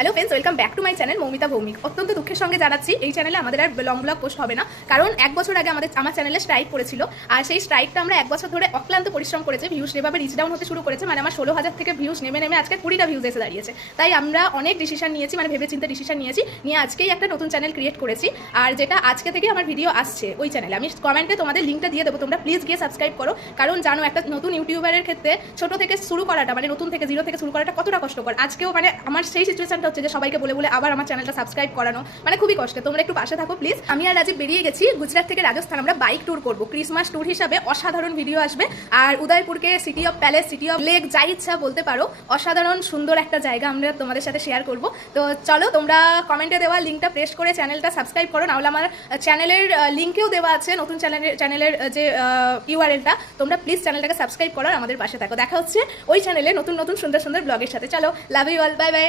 Hello friends, welcome back to my channel Moumita Bhowmik. অত্যন্ত দুঃখের সঙ্গে জানাচ্ছি এই চ্যানেলে আমাদের আর লং ব্লগ পোস্ট হবে না, কারণ এক বছর আগে আমার চ্যানেলে স্ট্রাইক পড়েছিল। আর সেই স্ট্রাইকটা আমরা এক বছর ধরে অক্লান্ত পরিশ্রম করেছে, ভিউজ যেভাবে রিচ ডাউন হতে শুরু করেছে, মানে আমার 16,000 থেকে ভিউজ নেমে আজকে 20টা ভিউজ এসে দাঁড়িয়েছে। তাই আমরা অনেক ডিসিশন নিয়েছি, মানে ভেবে চিন্তে ডিসিশন নিয়ে আজকেই একটা নতুন চ্যানেল ক্রিয়েট করেছি। আর যেটা আজকে থেকে আমার ভিডিও আসছে ওই চ্যানেলে, আমি কমেন্টে তোমাদের লিঙ্কটা দিয়ে দেবো, তোমরা প্লিজ গিয়ে সাবস্ক্রাইব করো। কারণ জানো একটা নতুন ইউটিউবারের ক্ষেত্রে ছোট থেকে শুরু করাটা, মানে নতুন থেকে জিরো থেকে শুরু করাটা কতটা কষ্টকর। আজকেও মানে আমার সেই সিচুয়েশনটা হচ্ছে যে সবাইকে বলে আবার আমার চ্যানেলটা সাবস্ক্রাইব করানো, মানে খুবই কষ্ট। তোমরা একটু পাশে থাকো প্লিজ। আমি আর রাজীব বেরিয়ে গেছি গুজরাট থেকে রাজস্থান, আমরা বাইক ট্যুর করবো, ক্রিসমাস ট্যুর হিসাবে অসাধারণ ভিডিও আসবে। আর উদয়পুরকে city of palace, city of lake, যা ইচ্ছা বলতে পারো, অসাধারণ সুন্দর একটা জায়গা আমরা তোমাদের সাথে শেয়ার করব। তো চলো, তোমরা কমেন্টে দেওয়া লিঙ্কটা প্রেস করে চ্যানেলটা সাবস্ক্রাইব করো, নাহলে আমার চ্যানেলের লিঙ্কেও দেওয়া আছে নতুন চ্যানেলের যে ইউআরএলটা, তোমরা প্লিজ চ্যানেলটাকে সাবস্ক্রাইব করো আর আমাদের পাশে থাকো। দেখা হচ্ছে ওই চ্যানেলে নতুন সুন্দর ব্লগের সাথে। চলো, love you all, bye by.